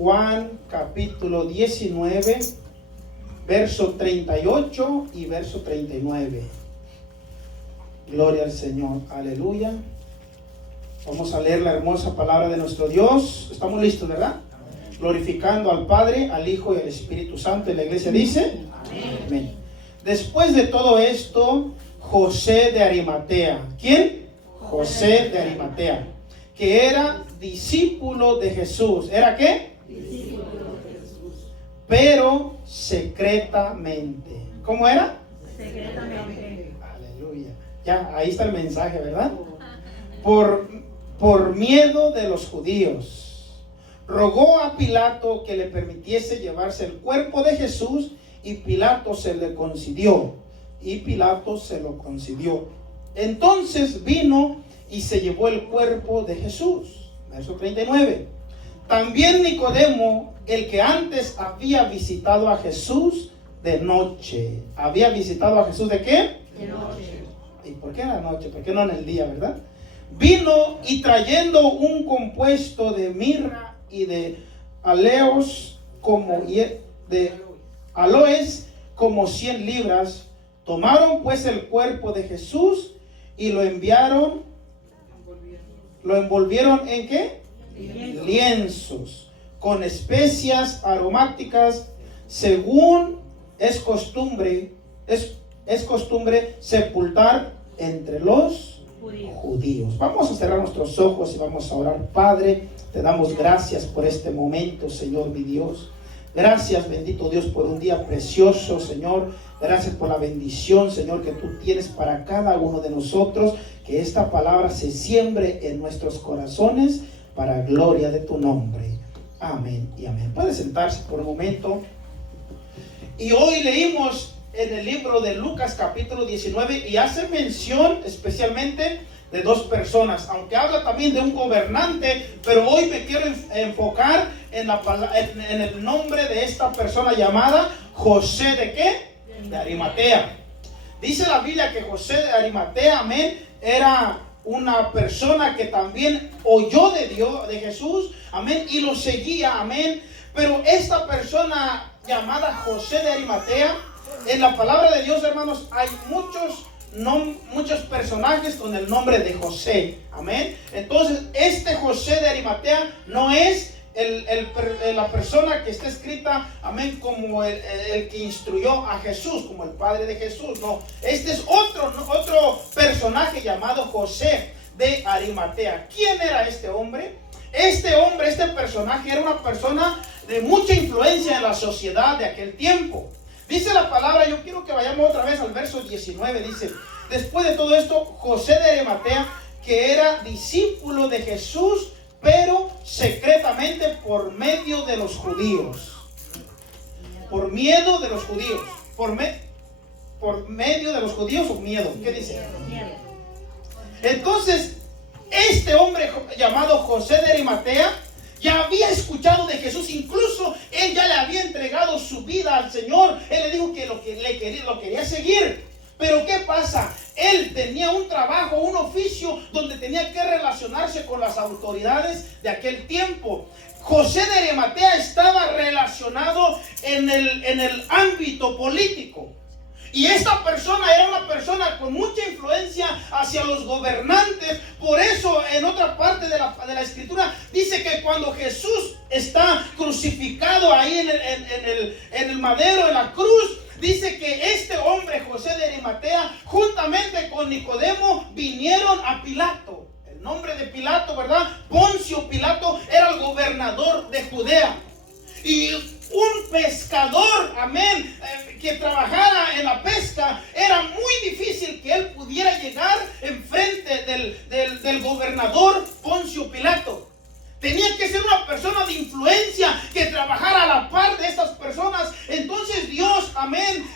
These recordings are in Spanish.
Juan capítulo 19, verso 38 y verso 39. Gloria al Señor, aleluya. Vamos a leer la hermosa palabra de nuestro Dios. ¿Estamos listos, verdad? Glorificando al Padre, al Hijo y al Espíritu Santo. Y la iglesia dice: amén. Amén. Después de todo esto, José de Arimatea. ¿Quién? José de Arimatea, que era discípulo de Jesús. ¿Era qué? Discípulo de Jesús. Pero secretamente. ¿Cómo era? Secretamente. Aleluya. Ya, ahí está el mensaje, ¿verdad? Por miedo de los judíos, rogó a Pilato que le permitiese llevarse el cuerpo de Jesús, y Pilato se le concedió. Entonces vino y se llevó el cuerpo de Jesús. Verso 39. También Nicodemo, el que antes había visitado a Jesús de noche. ¿Había visitado a Jesús de qué? De noche. ¿Y por qué en la noche? ¿Por qué no en el día, verdad? Vino y trayendo un compuesto de mirra y de aloes como 100 libras, tomaron pues el cuerpo de Jesús y lo envolvieron ¿en qué? Lienzos, con especias aromáticas, según es costumbre sepultar entre los judíos. Vamos a cerrar nuestros ojos y vamos a orar. Padre, te damos gracias por este momento, Señor mi Dios. Gracias, bendito Dios, por un día precioso, Señor. Gracias por la bendición, Señor, que tú tienes para cada uno de nosotros. Que esta palabra se siembre en nuestros corazones para gloria de tu nombre. Amén y amén. Puede sentarse por un momento. Y hoy leímos en el libro de Lucas capítulo 19 y hace mención especialmente de dos personas, aunque habla también de un gobernante, pero hoy me quiero enfocar en el nombre de esta persona llamada José de ¿qué? De Arimatea. Dice la Biblia que José de Arimatea, amén, era una persona que también oyó de Dios, de Jesús, amén, y lo seguía, amén. Pero esta persona llamada José de Arimatea, en la palabra de Dios, hermanos, hay muchos personajes con el nombre de José, amén. Entonces, este José de Arimatea no es la persona que está escrita, amén, como el que instruyó a Jesús, como el padre de Jesús. No, este es otro personaje llamado José de Arimatea. ¿Quién era este hombre? Este personaje era una persona de mucha influencia en la sociedad de aquel tiempo. Dice la palabra, yo quiero que vayamos otra vez al verso 19, dice: después de todo esto, José de Arimatea, que era discípulo de Jesús, pero secretamente por medio de los judíos. Por miedo de los judíos. Por medio de los judíos o miedo. ¿Qué dice? Entonces, este hombre llamado José de Arimatea ya había escuchado de Jesús, incluso él ya le había entregado su vida al Señor. Él le dijo que lo quería seguir. Pero ¿qué pasa? Él tenía un trabajo, un oficio donde tenía que relacionarse con las autoridades de aquel tiempo. José de Arimatea estaba relacionado en el ámbito político. Y esta persona era una persona con mucha influencia hacia los gobernantes. Por eso en otra parte de la escritura dice que cuando Jesús está crucificado ahí en el madero, en la cruz, dice que este hombre, José de Arimatea, juntamente con Nicodemo, vinieron a Pilato. El nombre de Pilato, ¿verdad? Poncio Pilato era el gobernador de Judea. Y un pescador, amén, que trabajara en la pesca, era muy difícil que él pudiera llegar enfrente del gobernador Poncio Pilato. Tenía que ser una persona de influencia que trabajara a la par de estas personas. Entonces Dios, amén,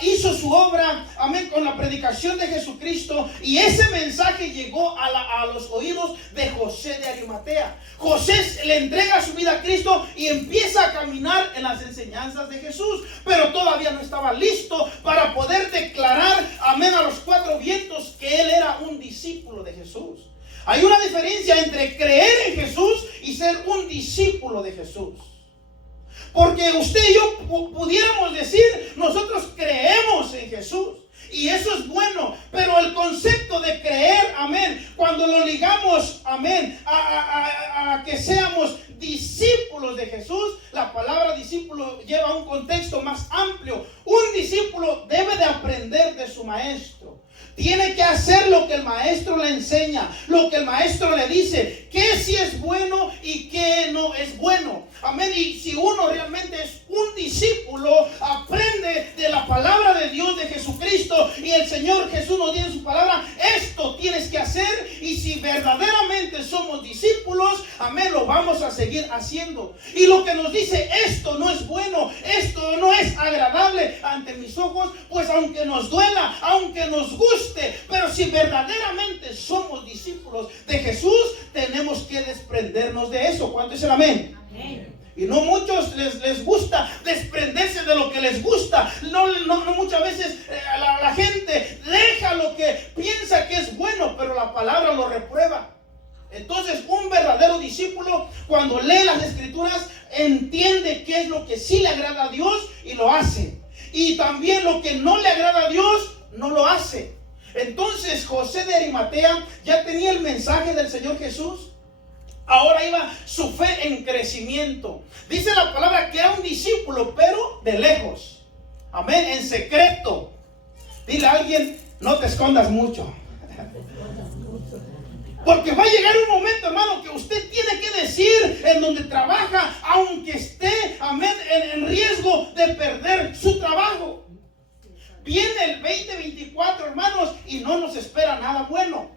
hizo su obra, amén, con la predicación de Jesucristo. Y ese mensaje llegó a los oídos de José de Arimatea. José le entrega su vida a Cristo y empieza a caminar en las enseñanzas de Jesús. Pero todavía no estaba listo para poder declarar, amén, a los cuatro vientos que él era un discípulo de Jesús. Hay una diferencia entre creer en Jesús y ser un discípulo de Jesús. Porque usted y yo pudiéramos decir, nosotros creemos en Jesús. Y eso es bueno, pero el concepto de creer, amén, cuando lo ligamos, amén, a que seamos discípulos de Jesús, la palabra discípulo lleva un contexto más amplio. Un discípulo debe de aprender de su maestro. Tiene que hacer lo que el maestro le enseña, lo que el maestro le dice, qué sí es bueno y qué no es bueno. Amén. Y si uno realmente es un discípulo, aprende de la palabra de Dios, de Jesucristo, y el Señor Jesús nos dice en su palabra, esto tienes que hacer. Y si verdaderamente somos discípulos, amén, lo vamos a seguir haciendo. Y lo que nos dice, esto no es bueno, esto no es agradable ante mis ojos, pues aunque nos duela, aunque nos guste, pero si verdaderamente somos discípulos de Jesús, tenemos que desprendernos de eso. ¿Cuánto es el amén? Amén. Y no muchos les gusta desprenderse de lo que les gusta. No muchas veces la gente deja lo que piensa que es bueno, pero la palabra lo reprueba. Entonces un verdadero discípulo, cuando lee las escrituras, entiende qué es lo que sí le agrada a Dios y lo hace. Y también lo que no le agrada a Dios, no lo hace. Entonces José de Arimatea ya tenía el mensaje del Señor Jesús. Ahora iba su fe en crecimiento. Dice la palabra que era un discípulo, pero de lejos. Amén, en secreto. Dile a alguien, no te escondas mucho. Porque va a llegar un momento, hermano, que usted tiene que decir en donde trabaja, aunque esté, amén, en riesgo de perder su trabajo. Viene el 2024, hermanos, y no nos espera nada bueno.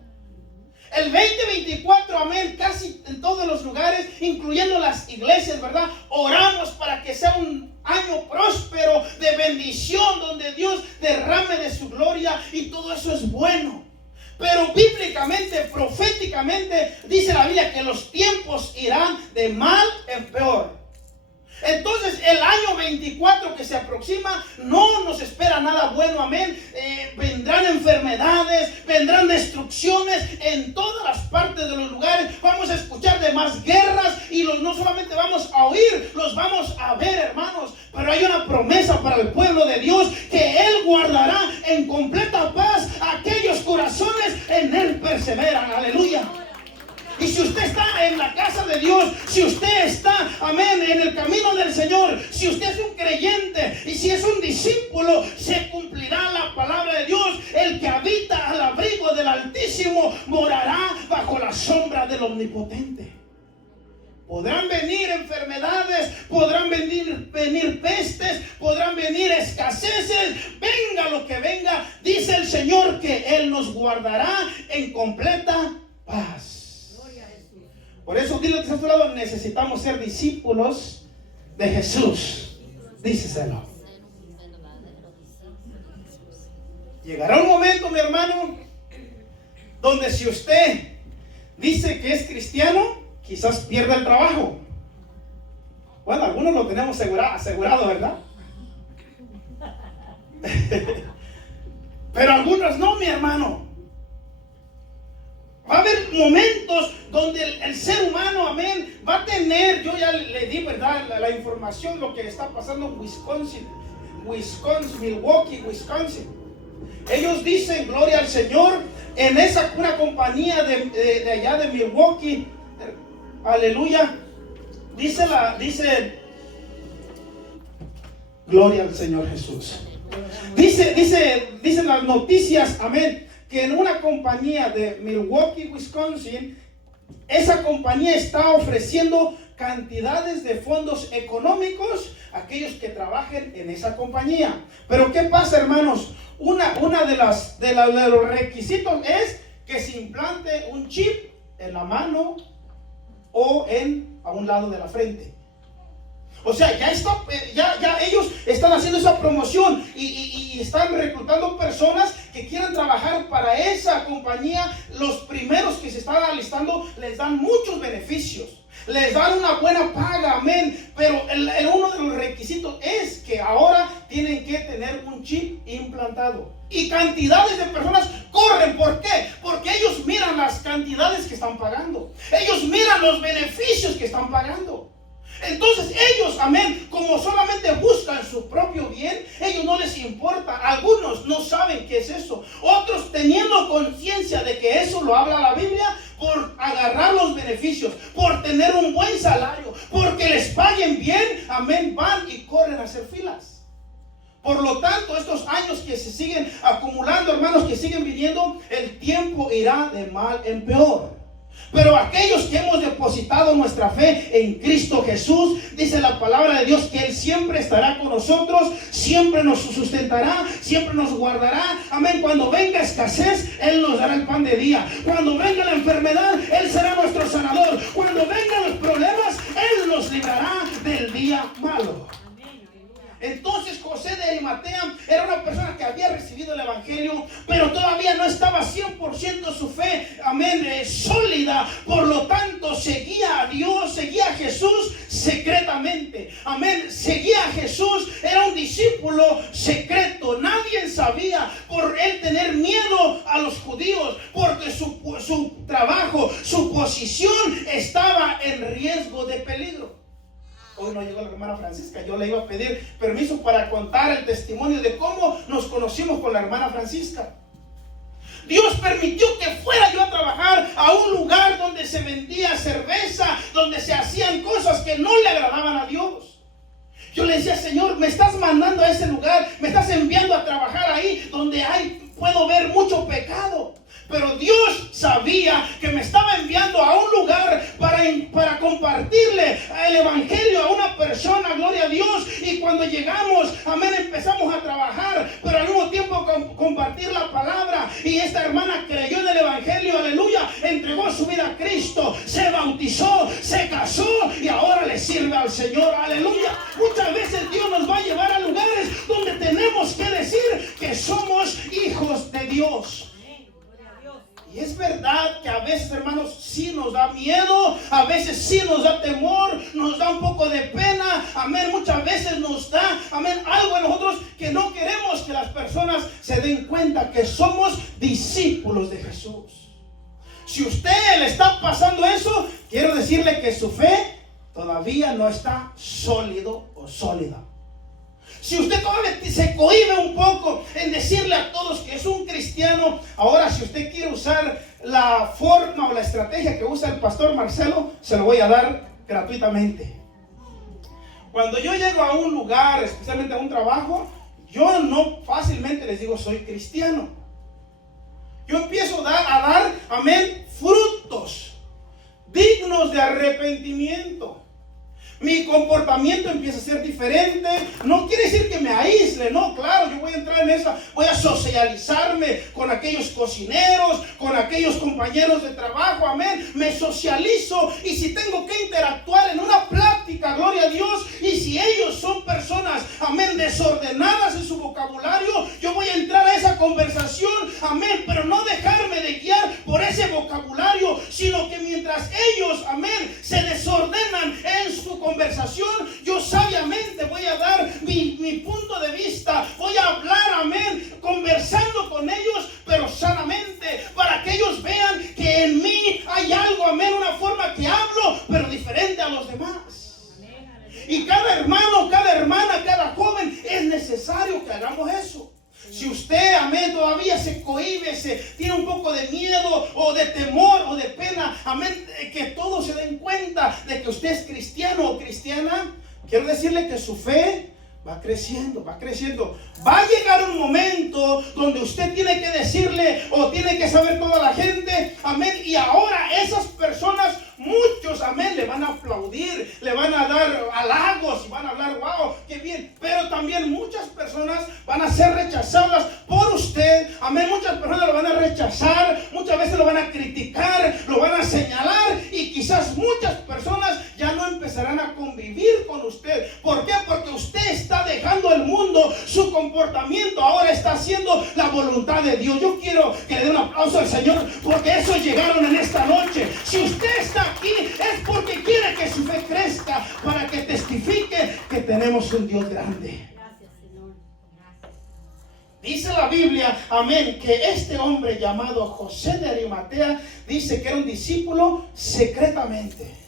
El 2024, amén, casi en todos los lugares, incluyendo las iglesias, ¿verdad? Oramos para que sea un año próspero, de bendición, donde Dios derrame de su gloria, y todo eso es bueno. Pero bíblicamente, proféticamente, dice la Biblia que los tiempos irán de mal en peor. Entonces el año 24 que se aproxima no nos espera nada bueno, amén. Vendrán enfermedades, vendrán destrucciones en todas las partes de los lugares. Vamos a escuchar de más guerras y no solamente vamos a oír, los vamos a ver, hermanos. Pero hay una promesa para el pueblo de Dios, que Él guardará en completa paz aquellos corazones en Él perseveran. Aleluya. Y si usted está en la casa de Dios, si usted está, amén, en el camino del Señor, si usted es un creyente y si es un discípulo, se cumplirá la palabra de Dios. El que habita al abrigo del Altísimo morará bajo la sombra del Omnipotente. Podrán venir enfermedades, podrán venir pestes, podrán venir escaseces, venga lo que venga, dice el Señor que Él nos guardará en completa paz. Por eso, dile que está a tu lado, necesitamos ser discípulos de Jesús. Díceselo. Llegará un momento, mi hermano, donde si usted dice que es cristiano, quizás pierda el trabajo. Bueno, algunos lo tenemos asegurado, ¿verdad? Pero algunos no, mi hermano. Va a haber momentos donde el ser humano, amén, va a tener, yo ya le di, ¿verdad?, la información, lo que está pasando en Wisconsin, Milwaukee, Wisconsin. Ellos dicen, gloria al Señor, en una compañía de allá de Milwaukee, aleluya, dice, gloria al Señor Jesús. Dicen las noticias, amén, que en una compañía de Milwaukee, Wisconsin, esa compañía está ofreciendo cantidades de fondos económicos a aquellos que trabajen en esa compañía. Pero ¿qué pasa, hermanos? Una de los requisitos es que se implante un chip en la mano o a un lado de la frente. O sea, ya ellos están haciendo esa promoción y están reclutando personas que quieran trabajar para esa compañía. Los primeros que se están alistando les dan muchos beneficios. les dan una buena paga, amén, pero uno de los requisitos es que ahora tienen que tener un chip implantado. Y cantidades de personas corren. ¿Por qué? Porque ellos miran las cantidades que están pagando. Ellos miran los beneficios que están pagando. Entonces ellos, amén, como solamente buscan su propio bien, ellos no les importa. Algunos no saben qué es eso. Otros, teniendo conciencia de que eso lo habla la Biblia, por agarrar los beneficios, por tener un buen salario, porque les paguen bien, amén, van y corren a hacer filas. Por lo tanto, estos años que se siguen acumulando, hermanos, que siguen viniendo, el tiempo irá de mal en peor. Pero aquellos que hemos depositado nuestra fe en Cristo Jesús, dice la palabra de Dios que Él siempre estará con nosotros, siempre nos sustentará, siempre nos guardará. Amén. Cuando venga escasez, Él nos dará el pan de día. Cuando venga la enfermedad, Él será nuestro sanador. Cuando vengan los problemas, Él nos librará del día malo. Entonces José de Arimatea era una persona que había recibido el evangelio, pero todavía no estaba 100% su fe, amén, sólida. Por lo tanto, seguía a Dios, seguía a Jesús secretamente, amén, seguía a Jesús. Era un discípulo secreto. Nadie sabía, por él tener miedo a los judíos, porque su trabajo, su posición estaba en riesgo de peligro. Hoy no llegó la hermana Francisca. Yo le iba a pedir permiso para contar el testimonio de cómo nos conocimos con la hermana Francisca. Dios permitió que fuera yo a trabajar a un lugar donde se vendía cerveza, donde se hacían cosas que no le agradaban a Dios. Yo le decía: Señor, me estás mandando a ese lugar, me estás enviando a trabajar ahí donde puedo ver mucho pecado. Pero Dios sabía que me estaba enviando a un lugar para compartirle el evangelio a una persona, gloria a Dios. Y cuando llegamos, amén, empezamos a trabajar, pero al mismo tiempo compartir la palabra. Y esta hermana creyó en el evangelio, aleluya, entregó su vida a Cristo, se bautizó, se casó y ahora le sirve al Señor, aleluya. Muchas veces Dios nos va a llevar a lugares donde tenemos que decir que somos hijos de Dios. Y es verdad que a veces, hermanos, sí nos da miedo, a veces sí nos da temor, nos da un poco de pena, amén. Muchas veces nos da, amén, algo en nosotros que no queremos que las personas se den cuenta que somos discípulos de Jesús. Si usted le está pasando eso, quiero decirle que su fe todavía no está sólido o sólida. Si usted todavía se cohíbe un poco en decirle a todos que es un cristiano, ahora si usted quiere usar la forma o la estrategia que usa el pastor Marcelo, se lo voy a dar gratuitamente. Cuando yo llego a un lugar, especialmente a un trabajo, yo no fácilmente les digo soy cristiano. Yo empiezo a dar, amén, frutos dignos de arrepentimiento. Mi comportamiento empieza a ser diferente. No quiere decir que me aísle, no, claro, yo voy a entrar en esa, voy a socializarme con aquellos cocineros, con aquellos compañeros de trabajo, amén. Me socializo, y si tengo que interactuar en una plática, gloria a Dios, y si ellos son personas, amén, desordenadas en su vocabulario, yo voy a entrar a esa conversación, amén, pero no dejarme de guiar por ese vocabulario, sino que mientras ellos, amén, se desordenan en su conversación, yo sabiamente voy a dar mi punto de vista, voy a hablar, amén, conversando con ellos, pero sanamente, para que ellos vean que en mí hay algo, amén, una forma que hablo, pero diferente a los demás. Y cada hermano, cada hermana, cada joven, es necesario que hagamos eso. Si usted, amén, todavía se cohíbe, tiene un poco de miedo o de temor o de pena, amén, que todos se den cuenta de que usted es cristiano o cristiana, quiero decirle que su fe va creciendo, va creciendo. Va a llegar un momento donde usted tiene que decirle o tiene que saber toda la gente, amén, y ahora esas personas, muchos, amén, le van a aplaudir, le van a dar halagos y van a hablar, wow, qué bien. Pero también muchas personas van a ser rechazadas por usted, amén. Muchas personas lo van a rechazar, muchas veces lo van a criticar, lo van a señalar, y quizás muchas personas ya no empezarán a convivir con usted. ¿Por qué? Porque usted está dejando el mundo, su comportamiento ahora está haciendo la voluntad de Dios. Yo quiero que le dé un aplauso al Señor, porque esos llegaron en esta noche. Si usted está aquí es porque quiere que su fe crezca, para que testifique que tenemos un Dios grande. Gracias, Señor. Gracias. Dice la Biblia, amén, que este hombre llamado José de Arimatea, dice que era un discípulo secretamente.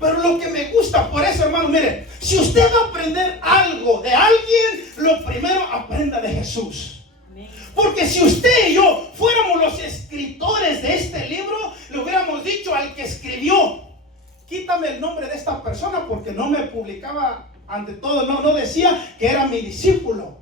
Pero lo que me gusta, por eso, hermano, mire, si usted va a aprender algo de alguien, lo primero aprenda de Jesús. Amén. Porque si usted y yo fuéramos los escritores de este libro, le hubiéramos dicho al que escribió: quítame el nombre de esta persona, porque no me publicaba ante todo, no decía que era mi discípulo.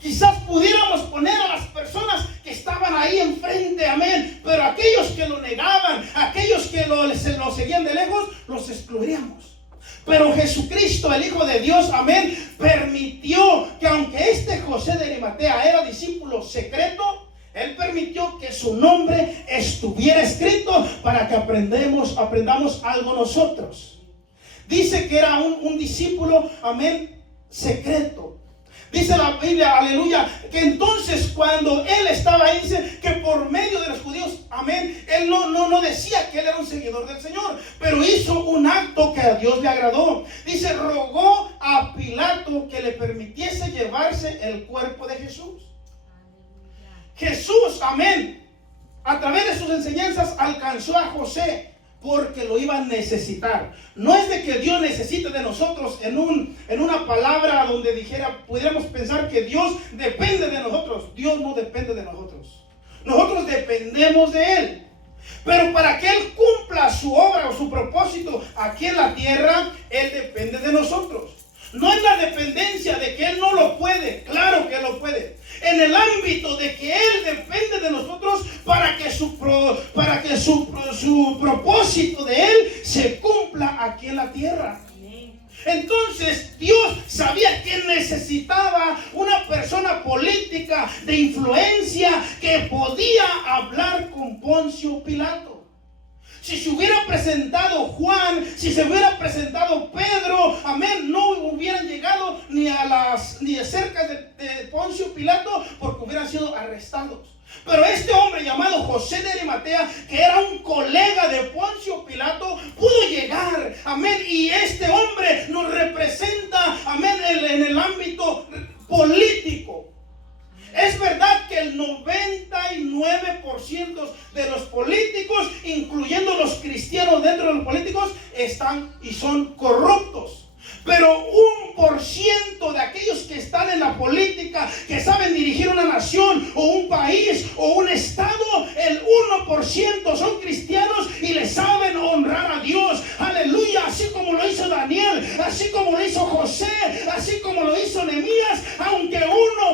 Quizás pudiéramos poner a las personas que estaban ahí enfrente, amén, pero aquellos que lo negaban, aquellos que lo seguían de lejos, los excluiríamos. Pero Jesucristo, el Hijo de Dios, amén, permitió que, aunque este José de Arimatea era discípulo secreto, Él permitió que su nombre estuviera escrito para que aprendamos algo nosotros. Dice que era un discípulo, amén, secreto. Dice la Biblia, aleluya, que entonces cuando él estaba ahí, dice que por medio de los judíos, amén, él no decía que él era un seguidor del Señor, pero hizo un acto que a Dios le agradó. Dice, rogó a Pilato que le permitiese llevarse el cuerpo de Jesús. Jesús, amén, a través de sus enseñanzas alcanzó a José, porque lo iba a necesitar. No es de que Dios necesite de nosotros en una palabra donde pudiéramos pensar que Dios depende de nosotros. Dios no depende de nosotros. Nosotros dependemos de Él. Pero para que Él cumpla su obra o su propósito aquí en la tierra, Él depende de nosotros. No es la dependencia de que Él no lo puede. Claro que lo puede. En el ámbito de que Él depende de nosotros para que su propósito de Él se cumpla aquí en la tierra. Entonces Dios sabía que necesitaba una persona política de influencia que podía hablar con Poncio Pilato. Si se hubiera presentado Juan, si se hubiera presentado Pedro, amén, no hubieran llegado ni cerca de Poncio Pilato, porque hubieran sido arrestados. Pero este hombre llamado José de Arimatea, que era un colega de Poncio Pilato, pudo llegar, amén, y este hombre nos representa, amén, en el ámbito político. Es verdad que el 99% de los políticos, incluyendo los cristianos dentro de los políticos, están y son corruptos. Pero 1% de aquellos que están en la política, que saben dirigir una nación o un país o un estado, el 1% son cristianos y le saben honrar a Dios. Aleluya, así como lo hizo Daniel, así como lo hizo José, así como lo hizo Nehemías, aunque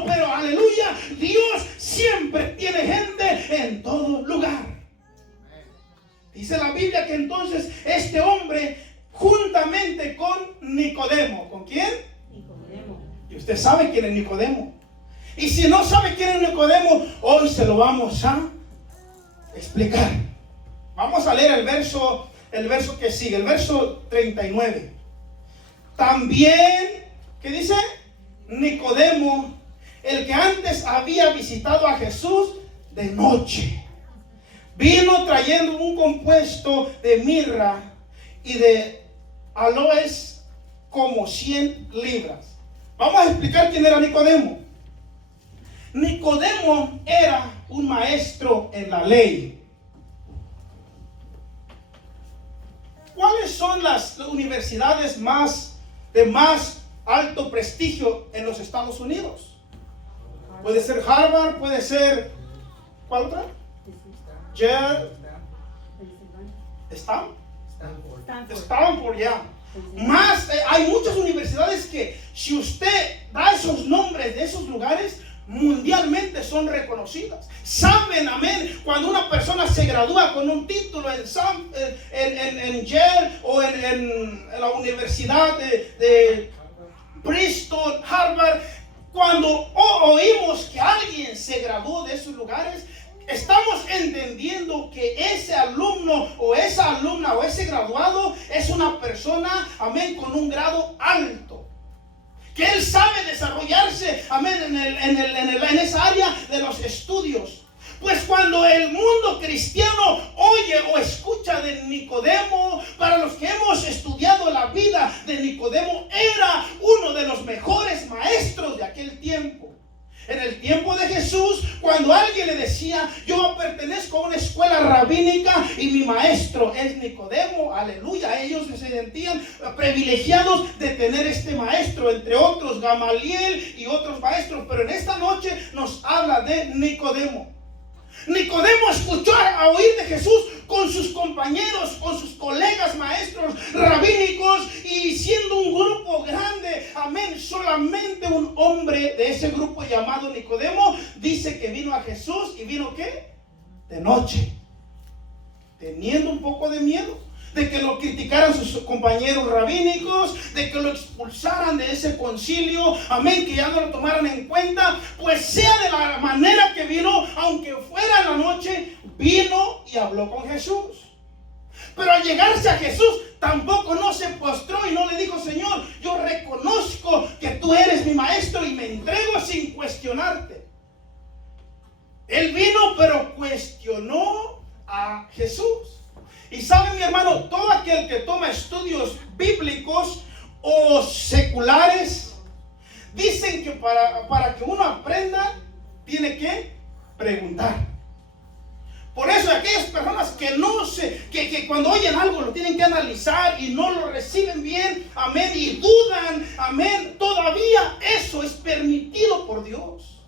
pero aleluya, Dios siempre tiene gente en todo lugar. Dice la Biblia que entonces este hombre, juntamente con Nicodemo. ¿Con quién? Nicodemo. Y usted sabe quién es Nicodemo. Y si no sabe quién es Nicodemo, hoy se lo vamos a explicar. Vamos a leer el verso que sigue, el verso 39. También, ¿qué dice? Nicodemo, el que antes había visitado a Jesús de noche, vino trayendo un compuesto de mirra y de aloes como 100 libras. Vamos a explicar quién era Nicodemo. Nicodemo era un maestro en la ley. ¿Cuáles son las universidades de más alto prestigio en los Estados Unidos? Puede ser Harvard, puede ser, ¿cuál otra? Yale, Stanford, ya. Hay muchas universidades que, si usted da esos nombres de esos lugares, mundialmente son reconocidas. Saben, amén, cuando una persona se gradúa con un título en Yale o en la universidad de Bristol, Harvard, cuando oímos que alguien se graduó de esos lugares, estamos entendiendo que ese alumno o esa alumna o ese graduado es una persona, amén, con un grado alto. que él sabe desarrollarse, amén, en esa área de los estudios. Pues cuando el mundo cristiano oye o escucha de Nicodemo, para los que hemos estudiado la vida de Nicodemo, era uno de los mejores maestros de aquel tiempo. En el tiempo de Jesús, cuando alguien le decía, yo pertenezco a una escuela rabínica y mi maestro es Nicodemo, aleluya, ellos se sentían privilegiados de tener este maestro, entre otros Gamaliel y otros maestros, pero en esta noche nos habla de Nicodemo. Nicodemo escuchó a oír de Jesús con sus compañeros, con sus colegas maestros rabínicos, y siendo un grupo grande, amén, solamente un hombre de ese grupo llamado Nicodemo dice que vino a Jesús. ¿Y vino qué? De noche, teniendo un poco de miedo de que lo criticaran sus compañeros rabínicos, de que lo expulsaran de ese concilio, amén, que ya no lo tomaran en cuenta. Pues sea de la manera que vino, aunque fuera en la noche, vino y habló con Jesús. Pero al llegarse a Jesús, tampoco no se postró y no le dijo, Señor, yo reconozco que tú eres mi maestro y me entrego sin cuestionarte. Él vino, pero cuestionó a Jesús. Y sabe, mi hermano, todo aquel que toma estudios bíblicos o seculares, dicen que para que uno aprenda, tiene que preguntar. Por eso aquellas personas que cuando oyen algo lo tienen que analizar y no lo reciben bien, amén, y dudan, amén, todavía eso es permitido por Dios.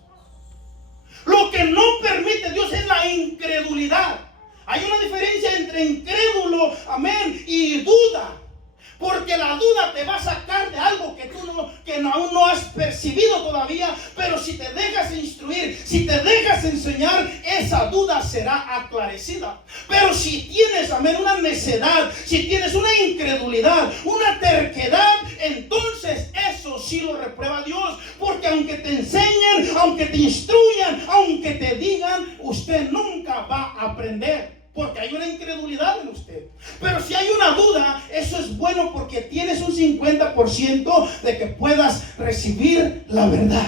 Lo que no permite Dios es la incredulidad. Hay una diferencia entre incrédulo, amén, y duda. Porque la duda te va a sacar de algo que aún no has percibido todavía. Pero si te dejas instruir, si te dejas enseñar, esa duda será aclarecida. Pero si tienes, amén, una necedad, si tienes una incredulidad, una terquedad, entonces eso sí lo reprueba Dios. Porque aunque te enseñen, aunque te instruyan, aunque te digan, usted nunca va a aprender. Porque hay una incredulidad en usted. Pero si hay una duda, eso es bueno, porque tienes un 50% de que puedas recibir la verdad.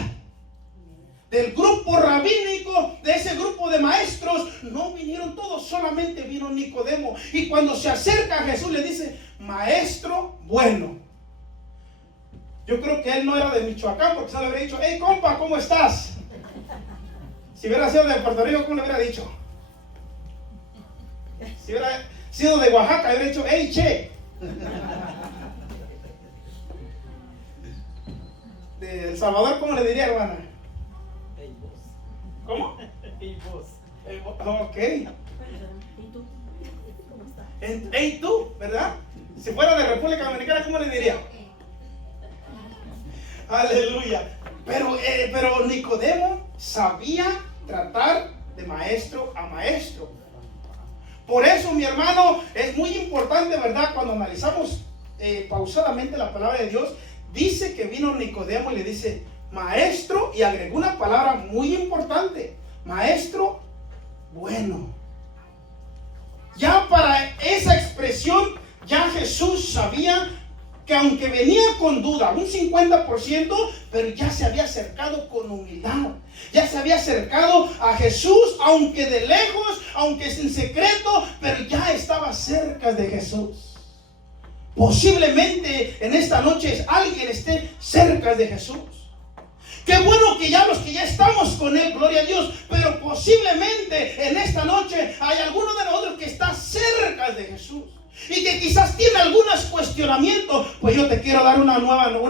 Del grupo rabínico, de ese grupo de maestros, no vinieron todos, solamente vino Nicodemo. Y cuando se acerca a Jesús le dice, maestro bueno. Yo creo que él no era de Michoacán, porque se le habría dicho, hey compa, ¿cómo estás? Si hubiera sido de Puerto Rico, ¿cómo le hubiera dicho? Si hubiera sido de Oaxaca, hubiera dicho, hey, che. De El Salvador, ¿cómo le diría, hermana? Hey, vos. ¿Cómo? Hey, vos. Ok. ¿Y tú? ¿Cómo estás? Hey, tú, ¿verdad? Si fuera de República Dominicana, ¿cómo le diría? Aleluya. Pero Nicodemo sabía tratar de maestro a maestro. Por eso, mi hermano, es muy importante, ¿verdad? Cuando analizamos pausadamente la palabra de Dios, dice que vino Nicodemo y le dice, maestro, y agregó una palabra muy importante, maestro bueno. Ya para esa expresión, ya Jesús sabía que aunque venía con duda, un 50%, pero ya se había acercado con humildad. Ya se había acercado a Jesús, aunque de lejos, aunque es en secreto, pero ya estaba cerca de Jesús. Posiblemente en esta noche alguien esté cerca de Jesús. Qué bueno que ya los que ya estamos con Él, gloria a Dios, pero posiblemente en esta noche hay alguno de nosotros que está cerca de Jesús y que quizás tiene algunos cuestionamientos. Pues yo te quiero dar una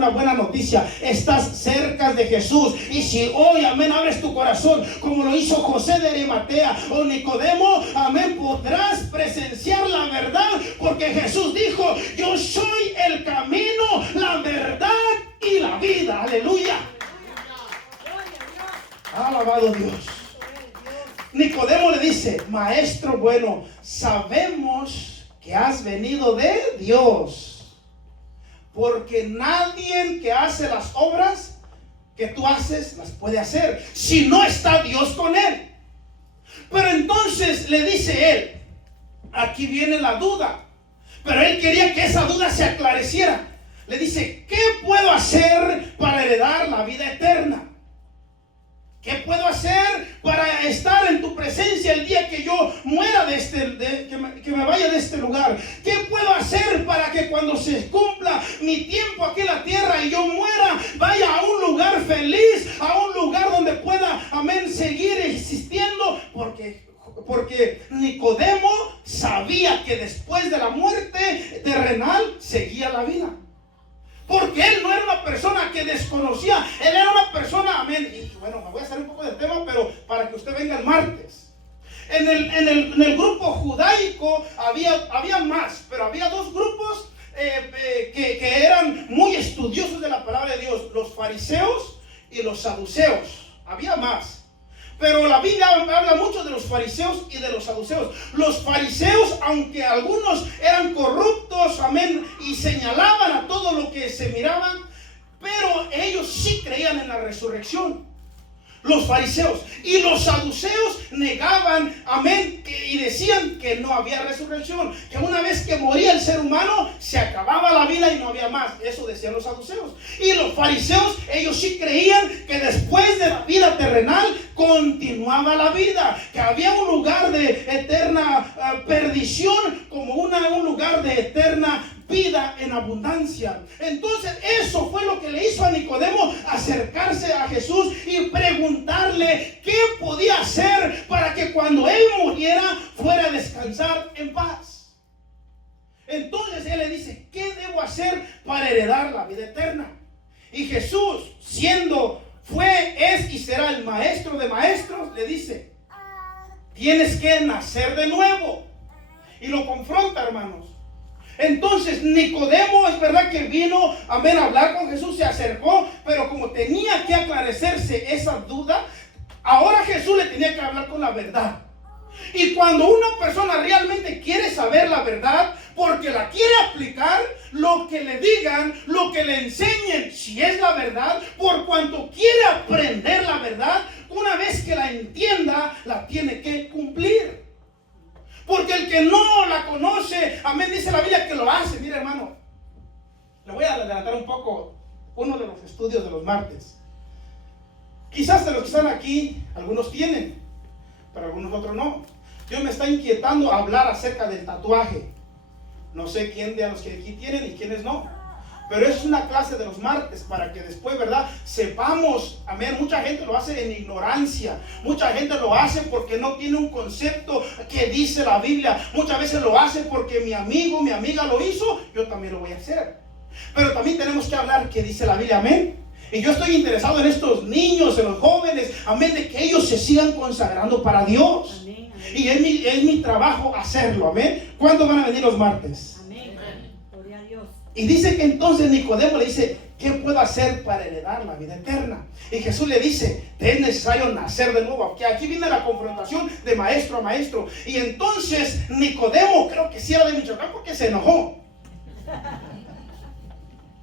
buena noticia. Estás cerca de Jesús, y si hoy, amén, abres tu corazón como lo hizo José de Arimatea o Nicodemo, amén, podrás presenciar la verdad, porque Jesús dijo, yo soy el camino, la verdad y la vida. Aleluya. Alabado Dios. Nicodemo le dice, maestro bueno, sabemos que has venido de Dios, porque nadie que hace las obras que tú haces las puede hacer si no está Dios con él. Pero entonces le dice él, aquí viene la duda, pero él quería que esa duda se aclareciera. Le dice, ¿qué puedo hacer para presencia el día que yo muera que me vaya de este lugar? ¿Qué puedo hacer para que cuando se cumpla mi tiempo aquí en la tierra y yo muera, vaya a un lugar feliz, a un lugar donde pueda, amén, seguir existiendo? Porque Nicodemo sabía que después de la muerte terrenal seguía la vida. Porque él no era una persona que desconocía, él era una persona, amén. Y bueno, me voy a salir un poco del tema, pero para que usted venga el martes. En el grupo judaico había más, pero había dos grupos que eran muy estudiosos de la palabra de Dios: los fariseos y los saduceos. Había más. Pero la Biblia habla mucho de los fariseos y de los saduceos. Los fariseos, aunque algunos eran corruptos, amén, y señalaban a todo lo que se miraban, pero ellos sí creían en la resurrección. Los fariseos y los saduceos negaban, amén, y decían que no había resurrección, que una vez que moría el ser humano se acababa la vida y no había más. Eso decían los saduceos. Y los fariseos, ellos sí creían que después de la vida terrenal continuaba la vida, que había un lugar de eterna perdición como un lugar de eterna vida en abundancia. Entonces eso fue lo que le hizo a Nicodemo acercarse a Jesús y preguntarle qué podía hacer para que cuando él muriera fuera a descansar en paz. Entonces él le dice: ¿qué debo hacer para heredar la vida eterna? Y Jesús, es y será el maestro de maestros, le dice: tienes que nacer de nuevo. Y lo confronta, hermanos. Entonces Nicodemo, es verdad que vino, amén, a hablar con Jesús, se acercó, pero como tenía que aclarecerse esa duda, ahora Jesús le tenía que hablar con la verdad. Y cuando una persona realmente quiere saber la verdad, porque la quiere aplicar, lo que le digan, lo que le enseñen, si es la verdad, por cuanto quiere aprender la verdad, una vez que la entienda, la tiene que cumplir. Porque el que no la conoce, amén, dice la Biblia que lo hace. Mira, hermano, le voy a adelantar un poco uno de los estudios de los martes. Quizás de los que están aquí, algunos tienen, pero algunos otros no. Dios me está inquietando a hablar acerca del tatuaje. No sé quién de los que aquí tienen y quiénes no. Pero es una clase de los martes para que después, ¿verdad?, sepamos, amén. Mucha gente lo hace en ignorancia. Mucha gente lo hace porque no tiene un concepto que dice la Biblia. Muchas veces lo hace porque mi amigo, mi amiga lo hizo, yo también lo voy a hacer. Pero también tenemos que hablar que dice la Biblia, amén. Y yo estoy interesado en estos niños, en los jóvenes, amén, de que ellos se sigan consagrando para Dios. Amén, amén. Y es mi trabajo hacerlo, amén. ¿Cuándo van a venir los martes? Amén. Gloria a Dios. Y dice que entonces Nicodemo le dice: ¿qué puedo hacer para heredar la vida eterna? Y Jesús le dice: es necesario nacer de nuevo. Porque aquí viene la confrontación de maestro a maestro. Y entonces Nicodemo, creo que sí era de Michoacán, porque se enojó.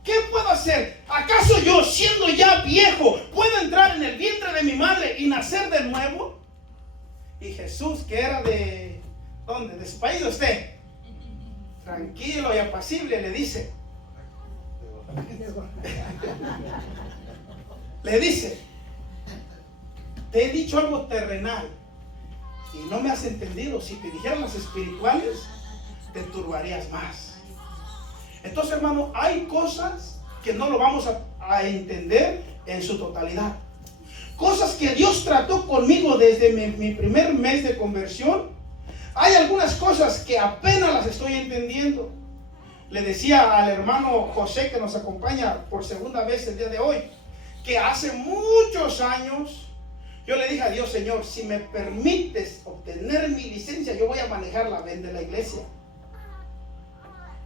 ¿Qué puedo hacer? ¿Acaso yo, siendo ya viejo, puedo entrar en el vientre de mi madre y nacer de nuevo? Y Jesús, que era de... ¿dónde? ¿De su país de usted? Tranquilo y apacible, le dice. Le dice: te he dicho algo terrenal y no me has entendido. Si te dijeran las espirituales, te turbarías más. Entonces, hermano, hay cosas que no lo vamos a entender en su totalidad. Cosas que Dios trató conmigo desde mi primer mes de conversión. Hay algunas cosas que apenas las estoy entendiendo. Le decía al hermano José, que nos acompaña por segunda vez el día de hoy, que hace muchos años yo le dije a Dios: Señor, si me permites obtener mi licencia, yo voy a manejar la ven de la iglesia.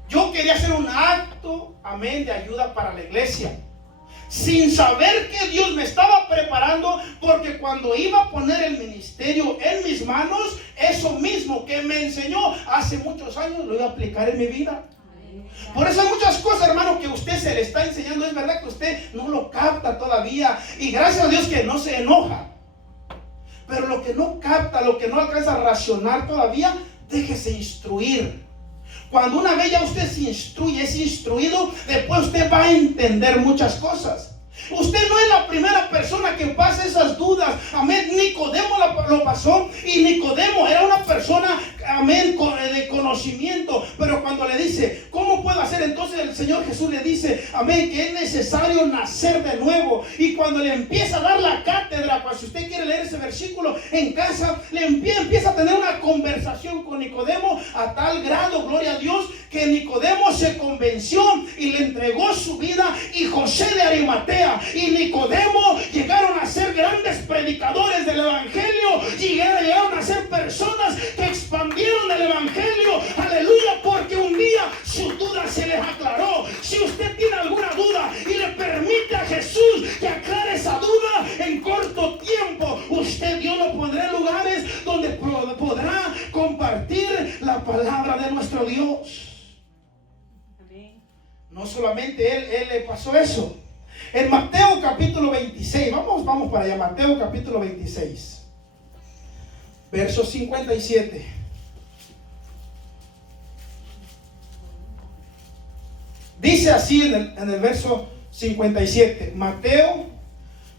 Yo quería hacer un acto, amén, de ayuda para la iglesia, sin saber que Dios me estaba preparando, porque cuando iba a poner el ministerio en mis manos, eso mismo que me enseñó hace muchos años lo iba a aplicar en mi vida. Por eso hay muchas cosas, hermano, que usted se le está enseñando. Es verdad que usted no lo capta todavía, y gracias a Dios que no se enoja. Pero lo que no capta, lo que no alcanza a racionar todavía, déjese instruir. Cuando una vez ya usted se instruye, es instruido, después usted va a entender muchas cosas. Usted no es la primera persona que pasa esas dudas. Amén. Nicodemo lo pasó, y Nicodemo era una persona, amén, de conocimiento. Pero cuando le dice, ¿cómo puedo hacer? Entonces el Señor Jesús le dice, amén, que es necesario nacer de nuevo. Y cuando le empieza a dar la cátedra, pues si usted quiere leer ese versículo en casa, le empieza a tener una conversación con Nicodemo a tal grado, gloria a Dios, que Nicodemo se convenció y le entregó su vida. Y José de Arimatea y Nicodemo llegaron a ser grandes predicadores del evangelio, llegaron a ser personas que expandieron el evangelio, aleluya, porque un día su duda se les aclaró. Si usted tiene alguna duda y le permite a Jesús que aclare esa duda en corto tiempo, Dios lo pondrá en lugares donde podrá compartir la palabra de nuestro Dios. No solamente él le pasó eso. En Mateo capítulo 26, vamos para allá, Mateo capítulo 26, verso 57. Dice así en el verso 57, Mateo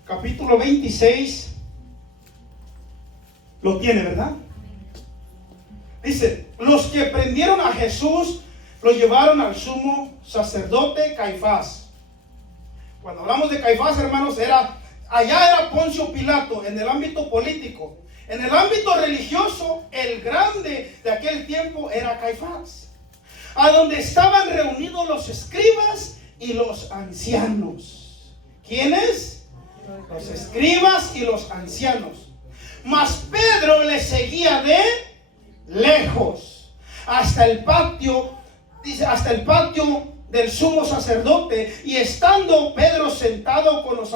capítulo 26, lo tiene, ¿verdad? Dice, los que prendieron a Jesús lo llevaron al sumo sacerdote Caifás. Cuando hablamos de Caifás, hermanos, allá era Poncio Pilato en el ámbito político. En el ámbito religioso, el grande de aquel tiempo era Caifás, a donde estaban reunidos los escribas y los ancianos. ¿Quiénes? Los escribas y los ancianos. Mas Pedro le seguía de lejos hasta el patio, dice, hasta el patio del sumo sacerdote, y estando Pedro sentado con los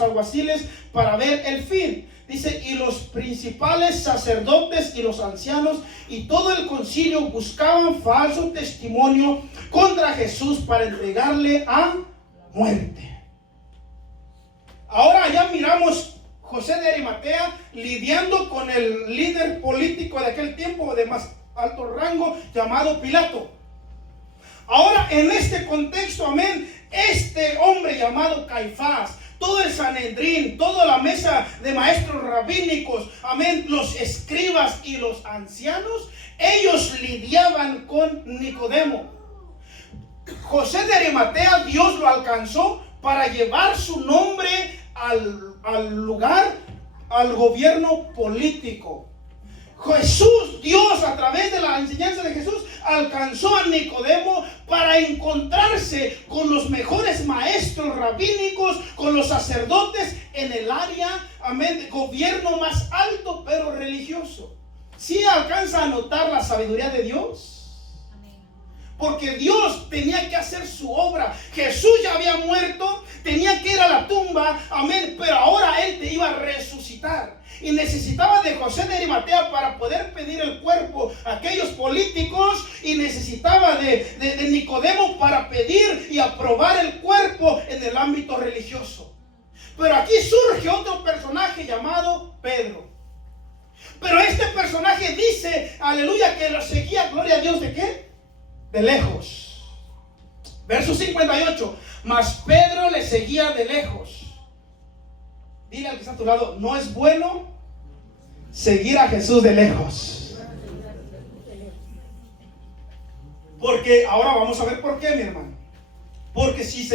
alguaciles para ver el fin. Dice, y los principales sacerdotes y los ancianos y todo el concilio buscaban falso testimonio contra Jesús para entregarle a muerte. Ahora ya miramos José de Arimatea lidiando con el líder político de aquel tiempo de más alto rango llamado Pilato. Ahora en este contexto, amén, este hombre llamado Caifás, todo el Sanedrín, toda la mesa de maestros rabínicos, amén, los escribas y los ancianos, ellos lidiaban con Nicodemo. José de Arimatea, Dios lo alcanzó para llevar su nombre al lugar, al gobierno político. Jesús, Dios, a través de la enseñanza de Jesús, alcanzó a Nicodemo para encontrarse con los mejores maestros rabínicos, con los sacerdotes en el área, amén, de gobierno más alto, pero religioso. ¿Sí alcanza a notar la sabiduría de Dios? Porque Dios tenía que hacer su obra. Jesús ya había muerto, tenía que ir a la tumba, amén, pero ahora Él te iba a resucitar. Y necesitaba de José de Arimatea para poder pedir el cuerpo a aquellos políticos, y necesitaba de Nicodemo para pedir y aprobar el cuerpo en el ámbito religioso. Pero aquí surge otro personaje llamado Pedro. Pero este personaje dice, aleluya, que lo seguía, gloria a Dios, ¿de qué? De lejos. Verso 58. Mas Pedro le seguía de lejos. Dile al que está a tu lado, no es bueno seguir a Jesús de lejos. Porque ahora vamos a ver por qué, mi hermano. Porque si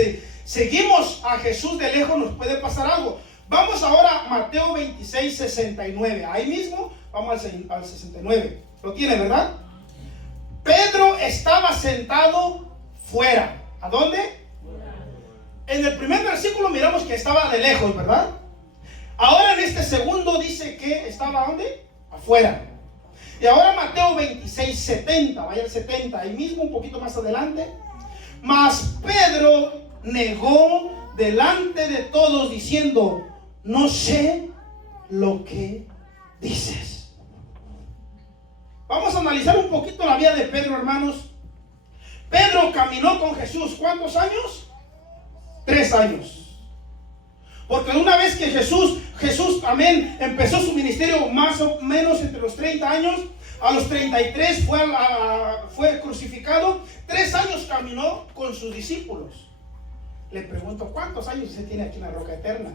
seguimos a Jesús de lejos, nos puede pasar algo. Vamos ahora a Mateo 26, 69. Ahí mismo, vamos al 69. Lo tiene, ¿verdad? Pedro estaba sentado fuera. ¿A dónde? En el primer versículo miramos que estaba de lejos, ¿verdad? Ahora en este segundo dice que estaba ¿dónde? Afuera. Y ahora Mateo 26, 70. Vaya al 70, ahí mismo, un poquito más adelante. Mas Pedro negó delante de todos diciendo, no sé lo que dices. Vamos a analizar un poquito la vida de Pedro, hermanos. Pedro caminó con Jesús, ¿cuántos años? 3 años. Porque una vez que Jesús, amén, empezó su ministerio más o menos entre los 30 años, a los 33 fue crucificado. 3 años caminó con sus discípulos. Le pregunto, ¿cuántos años usted tiene aquí en la Roca Eterna?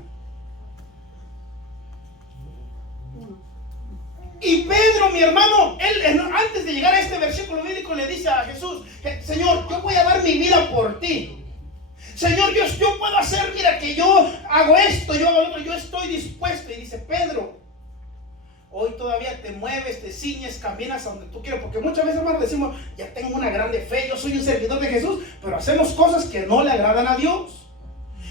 Y Pedro, mi hermano, él antes de llegar a este versículo bíblico le dice a Jesús, Señor, yo voy a dar mi vida por ti. Señor, yo puedo hacer, mira que yo hago esto, yo hago lo otro, yo estoy dispuesto. Y dice, Pedro, hoy todavía te mueves, te ciñes, caminas a donde tú quieras. Porque muchas veces, hermano, decimos, ya tengo una grande fe, yo soy un servidor de Jesús, pero hacemos cosas que no le agradan a Dios.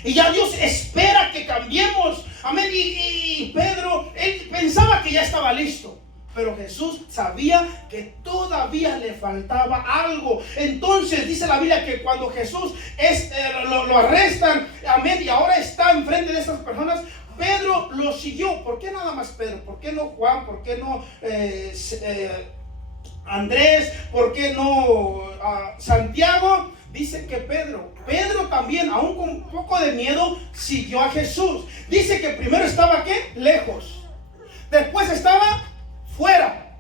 Y ya Dios espera que cambiemos. Amén. Y Pedro, él pensaba que ya estaba listo. Pero Jesús sabía que todavía le faltaba algo. Entonces dice la Biblia que cuando Jesús lo arrestan, amén, y ahora está enfrente de estas personas, Pedro lo siguió. ¿Por qué nada más Pedro? ¿Por qué no Juan? ¿Por qué no Andrés? ¿Por qué no Santiago? Dice que Pedro también, aún con un poco de miedo, siguió a Jesús. Dice que primero estaba, ¿qué? Lejos. Después estaba fuera.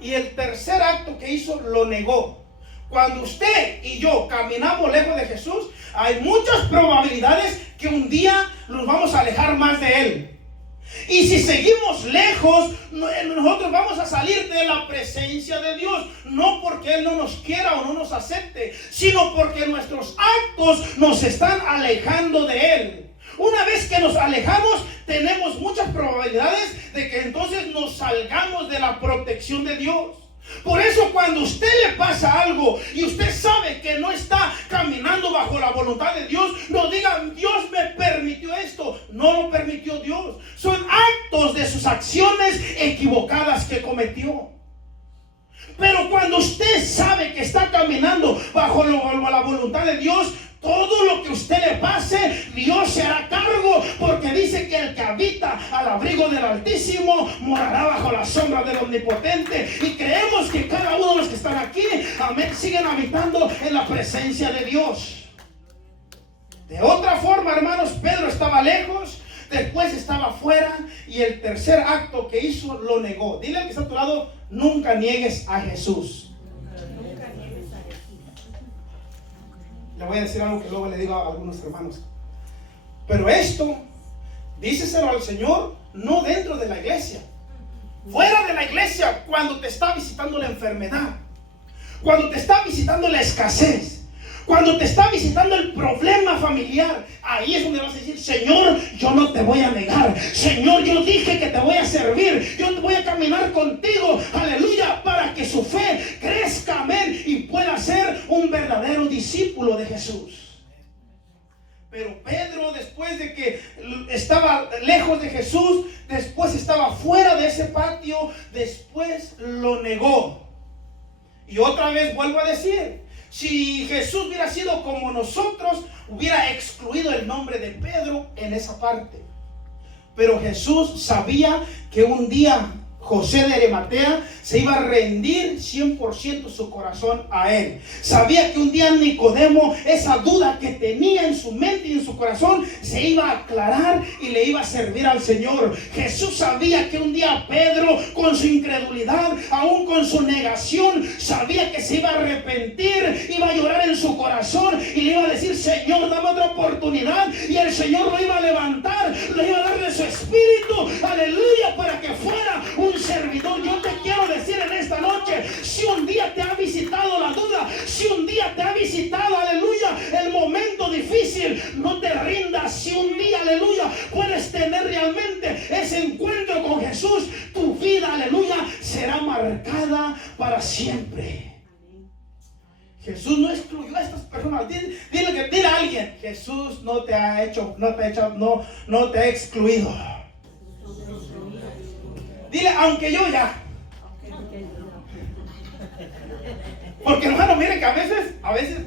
Y el tercer acto que hizo, lo negó. Cuando usted y yo caminamos lejos de Jesús, hay muchas probabilidades que un día nos vamos a alejar más de Él. Y si seguimos lejos, nosotros vamos a salir de la presencia de Dios. No porque Él no nos quiera o no nos acepte, sino porque nuestros actos nos están alejando de Él. Una vez que nos alejamos, tenemos muchas probabilidades de que entonces nos salgamos de la protección de Dios. Por eso cuando a usted le pasa algo y usted sabe que no está caminando bajo la voluntad de Dios, no diga, Dios me permitió esto. No lo permitió Dios. Son actos de sus acciones equivocadas que cometió. Pero cuando usted sabe que está caminando bajo la voluntad de Dios, todo lo que usted le pase, Dios se hará cargo, porque dice que el que habita al abrigo del Altísimo morará bajo la sombra del Omnipotente. Y creemos que cada uno de los que están aquí, amén, siguen habitando en la presencia de Dios. De otra forma, hermanos, Pedro estaba lejos, después estaba fuera, y el tercer acto que hizo, lo negó. Dile al que está a tu lado, nunca niegues a Jesús. Le voy a decir algo que luego le digo a algunos hermanos. Pero esto, díceselo al Señor, no dentro de la iglesia. Fuera de la iglesia, cuando te está visitando la enfermedad, cuando te está visitando la escasez, cuando te está visitando el problema familiar, ahí es donde vas a decir, Señor, yo no te voy a negar. Señor, yo dije que te voy a servir. Yo voy a caminar contigo, aleluya, para que su fe crezca, amén, y pueda ser un verdadero discípulo de Jesús. Pero Pedro, después de que estaba lejos de Jesús, después estaba fuera de ese patio, después lo negó. Y otra vez vuelvo a decir, si Jesús hubiera sido como nosotros, hubiera excluido el nombre de Pedro en esa parte. Pero Jesús sabía que un día José de Arimatea se iba a rendir 100% su corazón a él. Sabía que un día Nicodemo, esa duda que tenía en su mente y en su corazón, se iba a aclarar y le iba a servir al Señor. Jesús sabía que un día Pedro, con su incredulidad, aún con su negación, sabía que se iba a arrepentir, iba a llorar en su corazón y le iba a decir, Señor, dame otra oportunidad. Y el Señor lo iba a levantar, le iba a darle su espíritu, aleluya, para que fuera un servidor. Yo te quiero decir en esta noche, si un día te ha visitado la duda, si un día te ha visitado, aleluya, el momento difícil, no te rindas. Si un día, aleluya, puedes tener realmente ese encuentro con Jesús, tu vida, aleluya, será marcada para siempre. Jesús no excluyó a estas personas. Dile a alguien, Jesús no te ha excluido. Dile, aunque yo ya. Porque hermano, mire que a veces,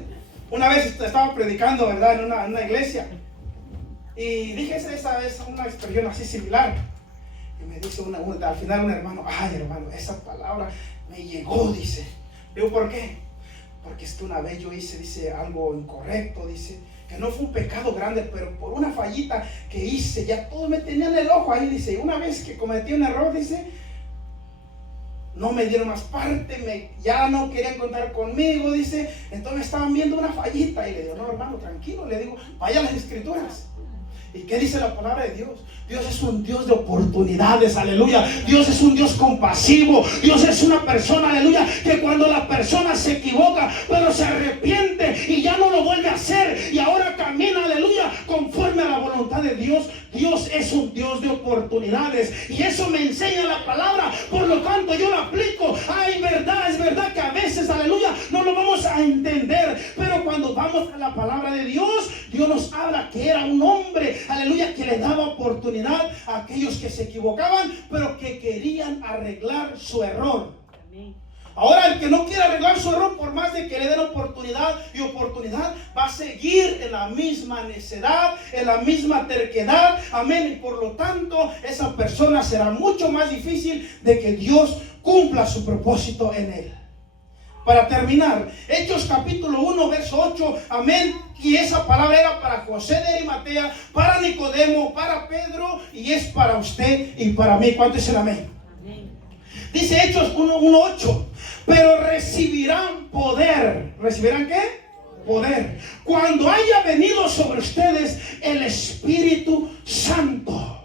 una vez estaba predicando, ¿verdad? En una iglesia. Y dije, esa es una expresión así similar. Y me dice al final un hermano, ay hermano, esa palabra me llegó, dice. Digo, ¿por qué? Porque es que una vez yo hice, dice, algo incorrecto, dice, que no fue un pecado grande, pero por una fallita que hice, ya todos me tenían el ojo ahí, dice, una vez que cometí un error, dice, no me dieron más parte, ya no querían contar conmigo, dice. Entonces estaban viendo una fallita y le digo, no hermano, tranquilo, le digo, vaya a las escrituras. ¿Y qué dice la palabra de Dios? Dios es un Dios de oportunidades, aleluya. Dios es un Dios compasivo. Dios es una persona, aleluya, que cuando la persona se equivoca, pero se arrepiente y ya no lo vuelve a hacer y ahora camina, aleluya, conforme a la voluntad de Dios. Dios es un Dios de oportunidades y eso me enseña la palabra. Por lo tanto yo lo aplico. Ay, verdad, es verdad que a veces, aleluya, no lo vamos a entender, pero cuando vamos a la palabra de Dios, Dios nos habla que era un hombre, aleluya, que le daba oportunidad a aquellos que se equivocaban, pero que querían arreglar su error. Ahora el que no quiere arreglar su error, por más de que le den oportunidad y oportunidad, va a seguir en la misma necedad, en la misma terquedad, amén. Y por lo tanto esa persona será mucho más difícil de que Dios cumpla su propósito en él. Para terminar, Hechos capítulo 1 verso 8, amén. Y esa palabra era para José de Arimatea, para Nicodemo, para Pedro, y es para usted y para mí. ¿Cuánto es el amén? Amén. Dice Hechos 1:8, pero recibirán poder. ¿Recibirán qué? Poder. Cuando haya venido sobre ustedes el Espíritu Santo.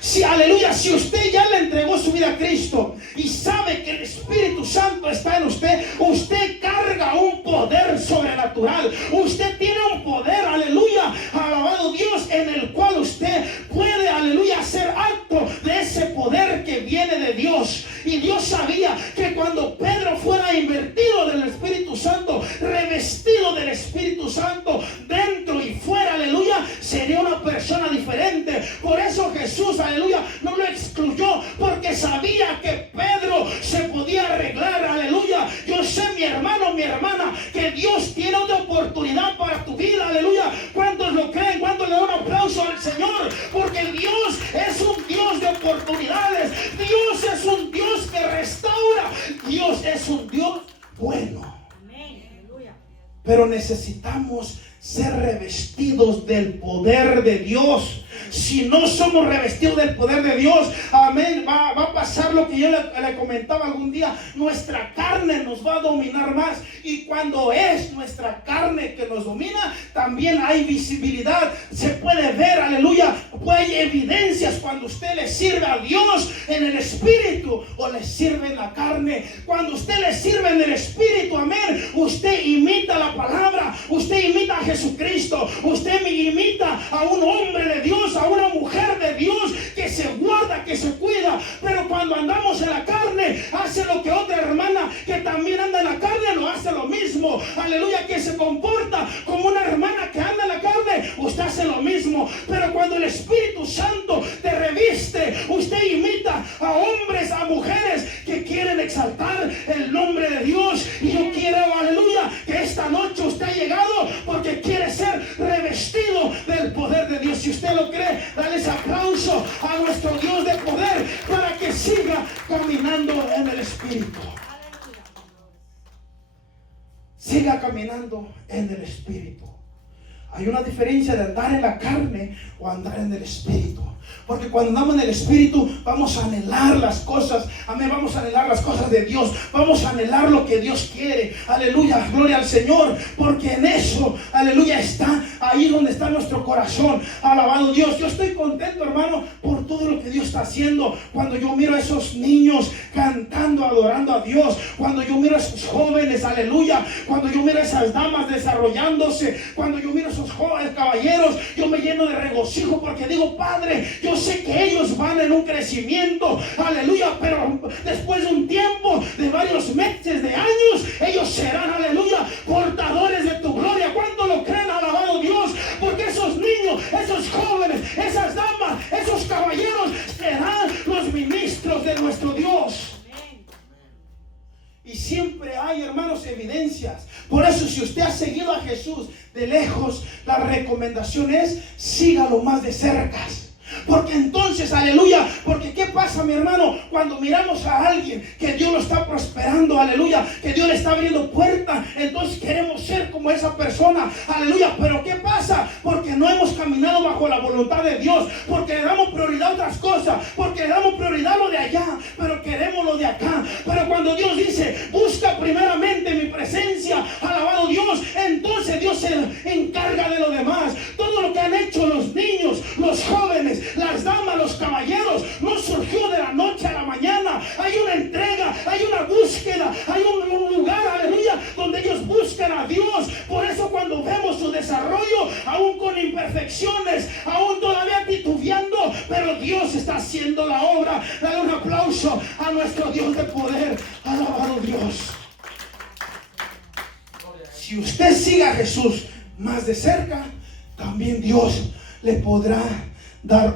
Si, aleluya, si usted ya le entregó su vida a Cristo y sabe que el Espíritu Santo está en usted, usted carga un poder sobrenatural. Usted tiene un poder, aleluya, alabado Dios, en el cual usted puede, aleluya, hacer acto de ese poder que viene de Dios. Y Dios sabía que cuando Pedro fuera invertido del Espíritu Santo, revestido del Espíritu Santo, dentro y fuera, aleluya, sería una persona diferente. Por eso Jesús, aleluya, no lo excluyó, porque sabía que Pedro se podía arreglar, aleluya. Yo sé, mi hermano, mi hermana, que Dios tiene otra oportunidad para tu vida, aleluya. ¿Cuántos lo creen? ¿Cuántos le dan un aplauso al Señor? Porque Dios es un Dios de oportunidades. Dios es un Dios que restaura. Dios es un Dios bueno. Pero necesitamos ser revestidos del poder de Dios. Si no somos revestidos del poder de Dios, amén, va a pasar lo que yo le comentaba algún día. Nuestra carne nos va a dominar más. Y cuando es nuestra carne que nos domina, también hay visibilidad. Se puede ver, aleluya. Hay evidencias cuando usted le sirve a Dios en el Espíritu o le sirve en la carne. Cuando usted le sirve en el Espíritu, amén, usted imita la palabra. Usted imita a Jesucristo. Usted imita a un hombre de Dios, a una mujer de Dios que se guarda, que se cuida. Pero cuando andamos en la carne, hace lo que otra hermana que también anda en la carne no hace lo mismo. Aleluya, que se comporta como una hermana que anda en la carne, usted hace lo mismo. Pero cuando el Espíritu Santo te reviste, usted imita a hombres, a mujeres que quieren exaltar el nombre de Dios. Y yo quiero, aleluya, que esta noche usted ha llegado porque quiere ser revestido del poder de Dios. Si usted lo cree, dale ese aplauso a nuestro Dios de poder para que siga caminando en el Espíritu. Siga caminando en el Espíritu. Hay una diferencia de andar en la carne o andar en el Espíritu. Porque cuando andamos en el Espíritu vamos a anhelar las cosas, amén, vamos a anhelar las cosas de Dios, vamos a anhelar lo que Dios quiere, aleluya, gloria al Señor, porque en eso, aleluya, está ahí donde está nuestro corazón, alabado Dios. Yo estoy contento, hermano, por todo lo que Dios está haciendo. Cuando yo miro a esos niños cantando, adorando a Dios, cuando yo miro a esos jóvenes, aleluya, cuando yo miro a esas damas desarrollándose, cuando yo miro a esos jóvenes caballeros, yo me lleno de regocijo porque digo, Padre, yo sé que ellos van en un crecimiento, aleluya, pero después de un tiempo, de varios meses, de años, ellos serán, aleluya, portadores de tu gloria. ¿Cuánto lo creen, alabado Dios? Porque esos niños, esos jóvenes, esas damas, esos caballeros serán los ministros de nuestro Dios. Y siempre hay, hermanos, evidencias. Por eso, si usted ha seguido a Jesús de lejos, la recomendación es sígalo más de cerca. Porque entonces, aleluya, porque ¿qué pasa, mi hermano? Cuando miramos a alguien que Dios lo está prosperando, aleluya, que Dios le está abriendo puertas, entonces queremos ser como esa persona, aleluya. Pero ¿qué pasa? Porque no hemos caminado bajo la voluntad de Dios, porque le damos prioridad a otras cosas, porque le damos prioridad a lo de allá, pero queremos lo de acá. Pero cuando Dios dice, busca primeramente mi presencia, alabado Dios, entonces Dios se encarga de lo demás. Todo lo que han hecho los niños, los jóvenes, las damas, los caballeros, no surgió de la noche a la mañana. Hay una entrega, hay una búsqueda, hay un lugar, aleluya, donde ellos buscan a Dios. Por eso cuando vemos su desarrollo, aún con imperfecciones, aún todavía titubeando, pero Dios está haciendo la obra. Dale un aplauso a nuestro Dios de poder. Alabado Dios. Si usted sigue a Jesús más de cerca, también Dios le podrá dar